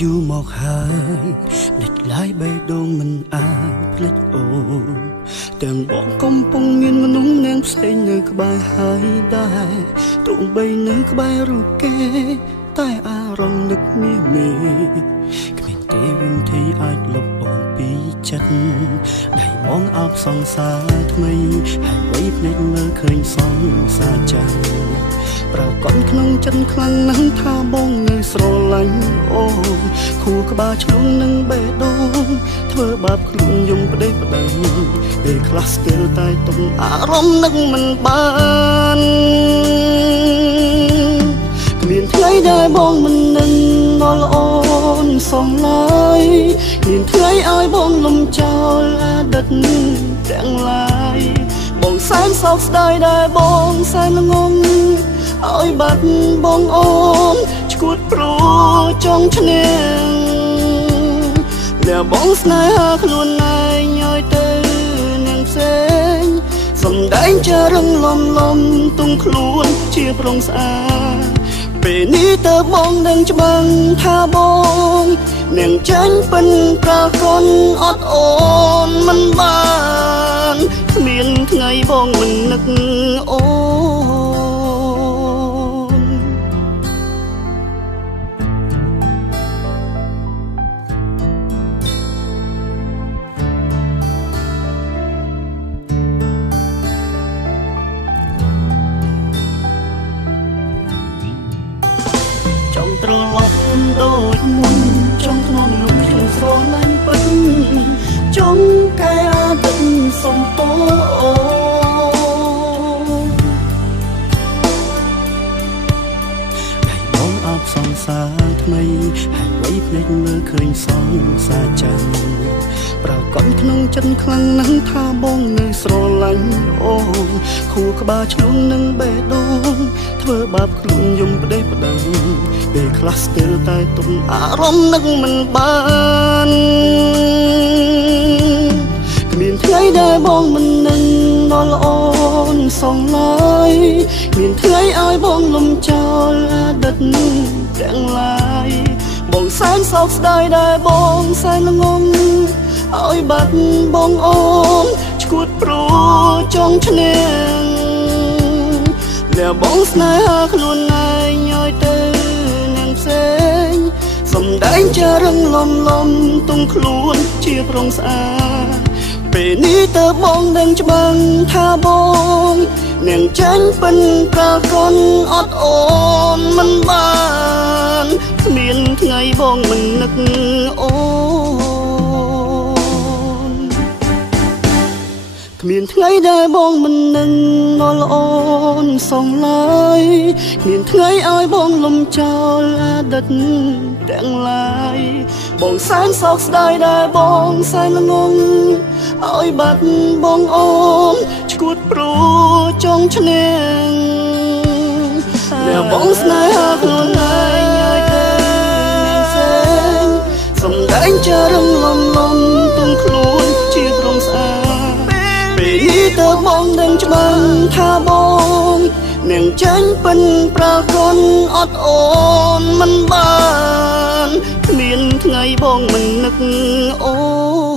យូរមកហើយលេចឡាយបេះដូងមិនអាចភ្លេចអូនទាំងបងកំពុងមានមនុស្សម្នាក់ផ្សេងនៅក្បែរហើយដែរទោះបីនៅក្បែររូបគេតែអារម្មណ៍នឹកមានមេគ្មានទេវិធីអាចលុបអូនពីចិត្តដៃបងអោបសង្សារថ្មីហើយវ័យភ្នែកមើលឃើញសង្សារចាំប្រកបក្នុងចិត្តខ្លាំងណាស់ថាបងនៅស្រឡាញ់អូនខួរក្បាលឆ្លងនឹងបេះដូងធ្វើបាបខ្លួនយំផ្ដេសផ្ដាំពេលខ្លះស្ទើរតែទុំអារម្មណ៍នឹកមិនបានគ្មានថ្ងៃដែលបងមិននឹងដល់អូនសងឡើយគ្មានថ្ងៃឲ្យបងលំចោលអតីតទាំងឡាយបងសែនសោកស្ដាយដែលបងសែនល្ងងឲ្យបាត់បងអូនឈួតព្រោះចង់ឈ្នះអ្នកបងស្នេហាខ្លួនឯងឲ្យទៅនាងផ្សេងសំដែងចារឹងលំទង់ខ្លួនជាប្រងស្អាតពេលនេះតើបងនឹងច្បាំងថាបងនាងចាញ់ពិនប្រកនអត់អូនមិនបានគ្មានថ្ងៃបងមិននឹកអូចង់ត្រឡប់ដូចមុនចង់ក្នុងលំខ្ញុំស្រឡាញ់ពិតចង់កែអតីតសុំតអូដៃបងអបសង្សារថ្មីហើយវ័យភ្នែកមើលឃើញសង្សារចាំប្រកបក្នុងចិត្តខ្លាំងណាស់ថាបងនៅស្រឡាញ់អូនខួរក្បាលឆ្លងនឹងបេះដូងធ្វើបាបខ្លួនយំផ្ដេសផ្ដាំពេលខ្លះស្ទើរតែទុំអារម្មណ៍នឹកមិនបានគ្មានថ្ងៃដែលបងមិននឹងដល់អូនសងឡើយគ្មានថ្ងៃឲ្យបងលំចោលអតីតទាំងឡាយបងសែនសោកស្ដាយដែលបងសែនល្ងងឲ្យបាត់បងអូនឈួតព្រោះចង់ឈ្នះអ្នកបងស្នេហាខ្លួនឯងឲ្យទៅនាងផ្សេងសំដែងចារឹងលំទង់ខ្លួនជាប្រងស្អាតពេលនេះតើបងនឹងច្បាំងថាបងនាងចាញ់ពិនប្រកនអត់អូនមិនបានគ្មានថ្ងៃបងមិននឹកអូនគ្មានថ្ងៃដែលបងមិននឹងដល់អូនសងឡើយគ្មានថ្ងៃឲ្យបងលំចោលអតីតទាំងឡាយបងសែនសោកស្ដាយដែលបងសែនល្ងងឲ្យបាត់បងអូនឈួតព្រោះចង់ឈ្នះអ្នកបងស្នេហាខ្លួនឯងឲ្យទៅនាងផ្សេងសំដែងចារឹងលំទង់ខ្លួនជាប្រងស្អាតពេលនេះតើបងនឹងច្បាំងថាបងនាងចាញ់ពិនប្រកនអត់អូនមិនបានគ្មានថ្ងៃបងមិននឹកអូ